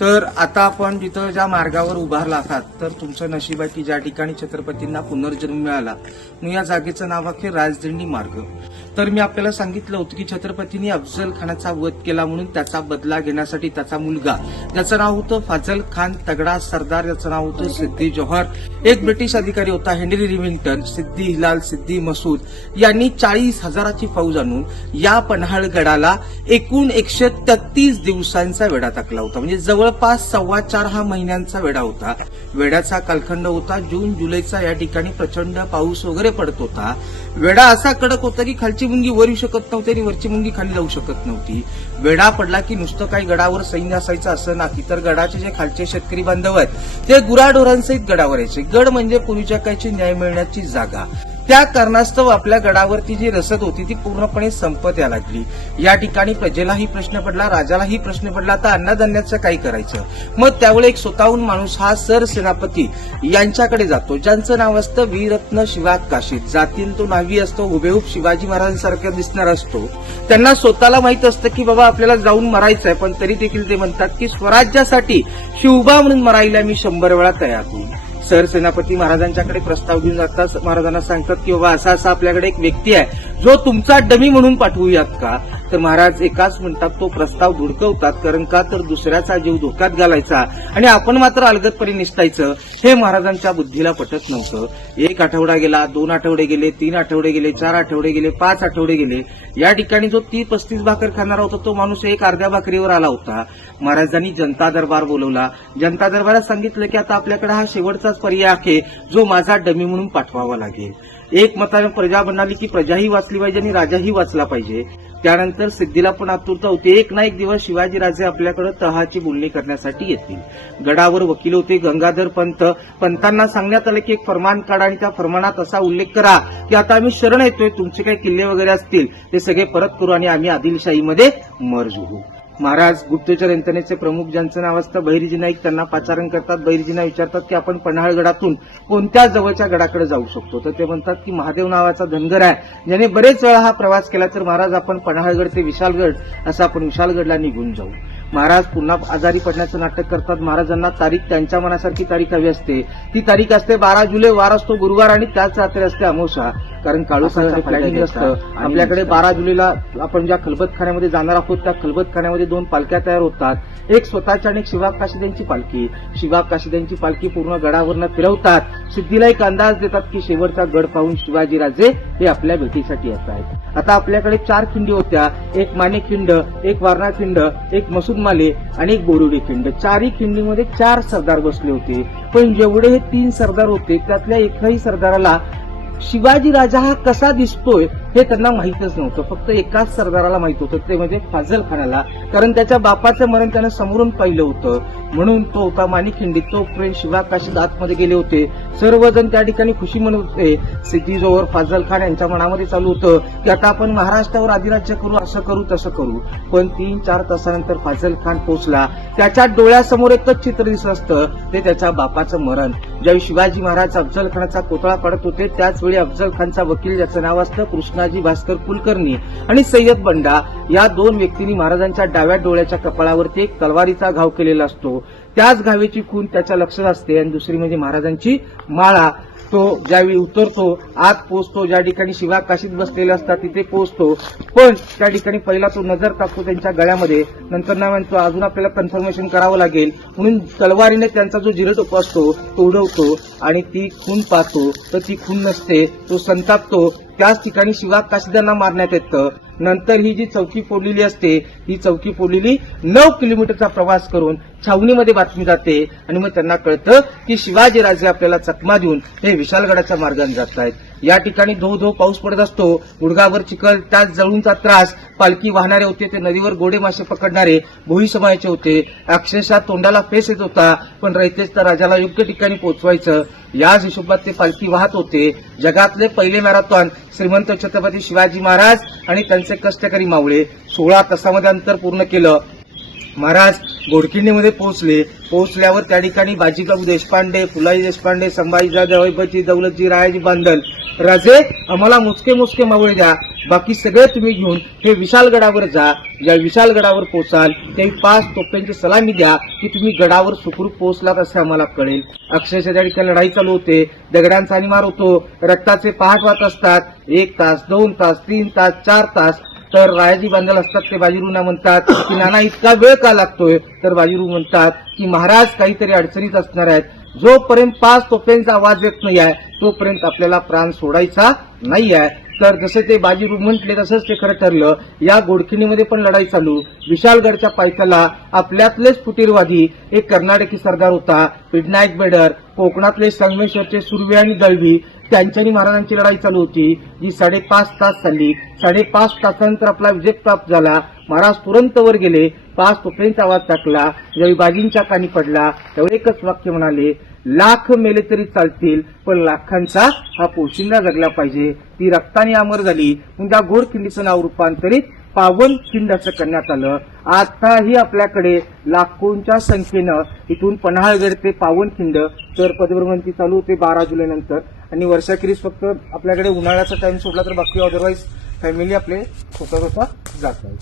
तर आता आपण जिथं ज्या मार्गावर उभारला आहात तर तुमचं नशीब आहे की ज्या ठिकाणी छत्रपतींना पुनर्जन्म मिळाला मग या जागेचं नाव आहे राजदिंडी मार्ग. तर मी आपल्याला सांगितलं होतं की छत्रपतींनी अफजल खानाचा वध केला म्हणून त्याचा बदला घेण्यासाठी त्याचा मुलगा ज्याचं नाव होतं फाजल खान तगडा सरदार, ज्याचं नाव होतं सिद्दी जोहर, एक ब्रिटिश अधिकारी होता हेनरी रिव्हिंग्टन, सिद्दी हिलाल, सिद्दी मसूद यांनी 40,000ची फौज आणून या पन्हाळगडाला एकूण 133 दिवसांचा वेढा टाकला होता. म्हणजे जवळपास 4.25 महिन्यांचा वेढा होता. वेढ्याचा कालखंड होता जून जुलैचा. या ठिकाणी प्रचंड पाऊस वगैरे पडत होता. वेढा असा कडक होता की खालची मुंगी वर येऊ शकत नव्हती आणि वरची मुंगी खाली जाऊ शकत नव्हती. वेढा पडला की नुसतं काही गडावर सैन्य असायचं असं नाही, तर गडाचे जे खालचे शेतकरी बांधव आहेत ते गुराढोरांसहित गडावर यायचे. गड म्हणजे पूर्वीच्या काळची न्याय मिळण्याची जागा. त्या कारणास्तव आपल्या गडावरती जी रसद होती ती पूर्णपणे संपत या लागली. या ठिकाणी प्रजेलाही प्रश्न पडला, राजालाही प्रश्न पडला, आता अन्नधान्याचं काय करायचं. मग त्यावेळी एक स्वतःहून माणूस हा सरसेनापती यांच्याकडे जातो ज्यांचं नाव असतं वीररत्न शिवा काशीद. जातीन तो नावी असतो, हुबेहूब शिवाजी महाराजांसारखं दिसणार असतो. त्यांना स्वतःला माहित असतं की बाबा आपल्याला जाऊन मरायचंय, पण तरी देखील ते म्हणतात की स्वराज्यासाठी शिवबा म्हणून मरायला मी 100 वेळा तयार होईल. सरसेनापती महाराजांच्याकडे प्रस्ताव घेऊन जातात. महाराजांना सांगतात की बाबा असा आपल्याकडे एक व्यक्ती आहे जो तुमचा डमी म्हणून पाठवूयात का. तर महाराज एकाच मिनिटात तो प्रस्ताव धुडकवतात. कारण का तर दुसऱ्याचा जीव धोक्यात घालायचा आणि आपण मात्र अलगदपणे निसटायचं हे महाराजांच्या बुद्धीला पटत नव्हतं. 1 आठवडा गेला, 2 आठवडे गेले, 3 आठवडे गेले, 4 आठवडे गेले, 5 आठवडे गेले. या ठिकाणी जो 30-35 भाकर खाणारा होता तो माणूस एक अर्ध्या भाकरीवर आला होता. महाराजांनी जनता दरबार बोलवला. जनता दरबारात सांगितलं की आता आपल्याकडे हा शेवटचाच पर्याय आहे जो माझा डमी म्हणून पाठवावा लागेल. एक मताने प्रजा म्हणाली की प्रजाही वाचली पाहिजे आणि राजाही वाचला पाहिजे. त्यानंतर सिद्धीला पण आतुरता होती. एक ना एक दिवस शिवाजीराजे आपल्याकडे तहाची बोलणी करण्यासाठी येतील. गडावर वकील होते गंगाधर पंत. पंतांना सांगण्यात आलं की एक फरमान काढा आणि त्या फरमानात असा उल्लेख करा की आता आम्ही शरण येतोय, तुमचे काही किल्ले वगैरे असतील ते सगळे परत करू आणि आम्ही आदिलशाहीमध्ये मर्ज होऊ. महाराज गुप्तचर यंत्रणेचे प्रमुख ज्यांचं नाव असतं बहिर्जी नाईक त्यांना पाचारण करतात. बहिर्जींना विचारतात की आपण पन्हाळगडातून कोणत्या जवळच्या गडाकडे जाऊ शकतो. तर ते म्हणतात की महादेव नावाचा धनगर आहे ज्याने बरेच वेळा हा प्रवास केला, तर महाराज आपण पन्हाळगड ते विशालगड असं आपण विशालगडला निघून जाऊ. महाराज पुन्हा आजारी पडण्याचं नाटक करतात. महाराजांना तारीख त्यांच्या मनासारखी तारीख हवी असते. ती तारीख असते 12 जुलै, वार असतो गुरुवार आणि त्याच रात्री असते अमावस्या. कारण काळूसाचं प्लॅनिंग असतं. आपल्याकडे 12 जुलैला आपण ज्या खलबतखान्यामध्ये जाणार आहोत त्या खलबतखान्यामध्ये 2 पालख्या तयार होतात. एक स्वतःची आणि एक शिवाब काशिदांची पालखी. शिवाब काशिदांची पालखी पूर्ण गडावरनं फिरवतात. सिद्धीला एक अंदाज देतात की शेवटचा गड पाहून शिवाजीराजे हे आपल्या भेटीसाठी येत आहेत. आता आपल्याकडे 4 खिंडी होत्या. एक माने खिंड, एक वारणा खिंड, एक मसूदमाले आणि एक बोरुडी खिंड. 4ही खिंडीमध्ये 4 सरदार बसले होते. पण जेवढे हे 3 सरदार होते त्यातल्या एकही सरदाराला शिवाजी राजा हा कसा दिसतोय हे त्यांना माहितच नव्हतं. फक्त एकाच सरदाराला माहित होतं, ते म्हणजे फाजल खानाला. कारण त्याच्या बापाचं मरण त्यानं समोरून पाहिलं होतं. म्हणून तो होता माणिक खिंडीत. तो फ्रेंड शिवा काशीद आतमध्ये गेले होते. सर्वजण त्या ठिकाणी खुशी म्हणत होते. सिद्दी जोहर फाजल खान यांच्या मनामध्ये चालू होतं की आता आपण महाराष्ट्रावर अधिराज्य करू, असं करू तसं करू. पण 3-4 तासानंतर फाजल खान पोहोचला. त्याच्या डोळ्यासमोर एकच चित्र दिसत असतं, ते त्याच्या बापाचं मरण. ज्यावेळी शिवाजी महाराज अफजल खानाचा कोतळा काढत होते त्याचवेळी अफजल खानचा वकील ज्याचं नाव असतं कृष्णाजी भास्कर कुलकर्णी आणि सय्यद बंडा या 2 व्यक्तींनी महाराजांच्या डाव्या डोळ्याच्या कपाळावरती एक तलवारीचा घाव केलेला असतो. त्याच घावेची खून त्याच्या लक्षात असते. आणि दुसरी म्हणजे महाराजांची माळा. तो ज्यावेळी उतरतो, आत पोहोचतो, ज्या ठिकाणी शिवा काशीद बसलेले असतात तिथे पोहोचतो. पण त्या ठिकाणी पहिला तो नजर टाकतो त्यांच्या गळ्यामध्ये. नंतर ना म्हणतो अजून आपल्याला कन्फर्मेशन करावं लागेल म्हणून तलवारीने त्यांचा जो जिरटोप असतो तो उडवतो आणि ती खून पाहतो. तर ती खून नसते. तो संतापतो. त्याच ठिकाणी शिवा काशीदांना मारण्यात येतं. नंतर ही जी चौकी फोडलेली असते ही चौकी फोडलेली 9 किलोमीटरचा प्रवास करून छावणीमध्ये बातमी जाते आणि मग त्यांना कळतं की शिवाजीराजे आपल्याला चकमा देऊन हे विशालगडाच्या मार्गाने जात आहेत. या ठिकाणी धो पाऊस पडत असतो. गुडघाभर चिखल, त्यात जळूंचा त्रास. पालखी वाहणारे होते ते नदीवर गोडे मासे पकडणारे भोई समाजाचे होते. अक्षरशः तोंडाला फेस येत होता, पण रयतेच तर राजाला योग्य ठिकाणी पोहोचवायचं याच हिशोबात ते पालखी वाहत होते. जगातले पहिले मॅरेथॉन श्रीमंत छत्रपती शिवाजी महाराज आणि त्यांचे कष्टकरी मावळे 16 तासामध्ये अंतर पूर्ण केलं. महाराज घोडखिंडीमध्ये पोहोचल्यावर त्या ठिकाणी बाजीगाव देशपांडे, फुलाई देशपांडे, संभाजी जाधव, दौलतजी, रायाजी बांधल, राजे आम्हाला मोजके मावळे द्या, बाकी सगळे तुम्ही घेऊन हे विशालगडावर जा. ज्या विशालगडावर पोहोचाल त्याही 5 तोफ्यांची सलामी द्या की तुम्ही गडावर सुखरूप पोहोचलात असं आम्हाला कळेल. अक्षरशः त्या ठिकाणी लढाई चालू होते, दगडांचा मार होतो, रक्ताचे पहाट वाहत असतात. 1 तास, 2 तास, 3 तास, 4 तास. तर रायाजी बांधल असतात ते बाजीरूंना म्हणतात की नाना इतका वेळ का लागतोय. तर बाजीरू म्हणतात की महाराज काहीतरी अडचणीत असणार आहेत, जोपर्यंत 5 तोफांचा आवाज येत नाही आहे तोपर्यंत आपल्याला प्राण सोडायचा नाही आहे. तर जसे ते बाजीरू म्हटले तसंच ते खरं ठरलं. या घोडखिंडीमध्ये पण लढाई चालू. विशालगडच्या पायथ्याला आपल्यातलेच फुटीरवादी एक कर्नाटकी सरदार होता, पिडनायक बेडर, कोकणातले संगमेश्वरचे सुर्वे आणि दळवी, त्यांच्यानी महाराजांची लढाई चालू होती, जी 5.5 तास चालली. 5.5 तासानंतर आपला विजय प्राप्त झाला. महाराज तुरंत वर गेले, 5 तोफांचा आवाज टाकला. ज्यावेळी बाजींच्या कानी पडला त्यावेळी एकच वाक्य म्हणाले, लाख मेले तरी चालतील पण लाखांचा हा पोशिंदा जगला पाहिजे. ती रक्ताने अमर झाली. म्हणून त्या घोडखिंडीचं नाव रूपांतरित पावनखिंड असं करण्यात आलं. आताही आपल्याकडे लाखोंच्या संख्येनं इथून पन्हाळगड ते पावनखिंड तर पदभ्रमंती चालू होते 12 जुलै नंतर. आणि वर्षाखेरीज फक्त आपल्याकडे उन्हाळ्याचा टाइम सोडला तर बाकी अदरवाईज फॅमिली आपले स्वतः जात नाही.